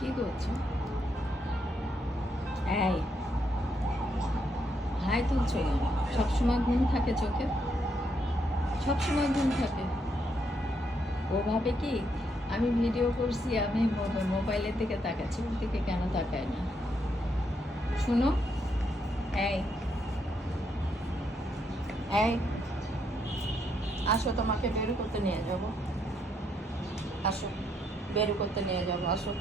কি করছো? এই হাই তুলছো কেন? সবসময় ঘুম থাকে চোখে, সবসময় ঘুম থাকে। ও ভাবে কি আমি ভিডিও করছি, আমি মোবাইলের দিকে তাকাচ্ছি, ওর দিকে কেন তাকায় না? শুনো, এই এই আসো, তোমাকে বের করতে নিয়ে যাব। আসো, বের করতে নিয়ে যাব। আসো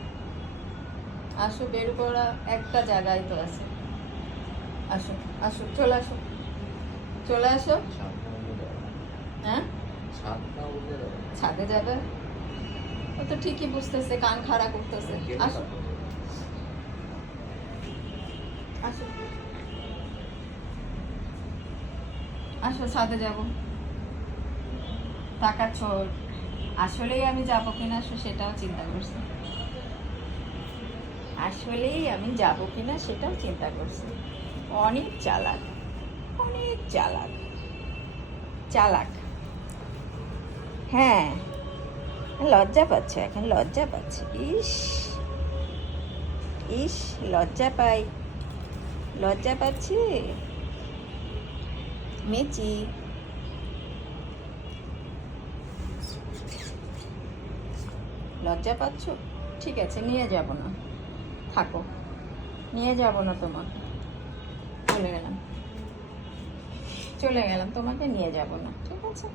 আসো, বের করা একটা জায়গায় তো আছে। আসো আসো, চলে আসো, চলে আসো। হ্যাঁ, ছাদে যাবে? ও তো ঠিকই বুঝতেছে, কান খাড়া করতেছে। আসো আসো আসো, ছাদে যাব। টাকা চোর, আসলেই আমি যাবো কিনা সেটাও চিন্তা করছি। আসলেই আমি যাব কিনা সেটাও চিন্তা করছি। অনেক চালাক, অনেক চালাক, চালাক। হ্যাঁ, লজ্জা পাচ্ছে, এখন লজ্জা পাচ্ছে। ইস ইস, লজ্জা পাই, লজ্জা পাচ্ছে। মেচি, লজ্জা পাচ্ছ? ঠিক আছে, নিয়ে যাব না, থাকো, নিয়ে যাব না তোমাকে। চলে গেলাম, চলে গেলাম, তোমাকে নিয়ে যাব না, ঠিক আছে?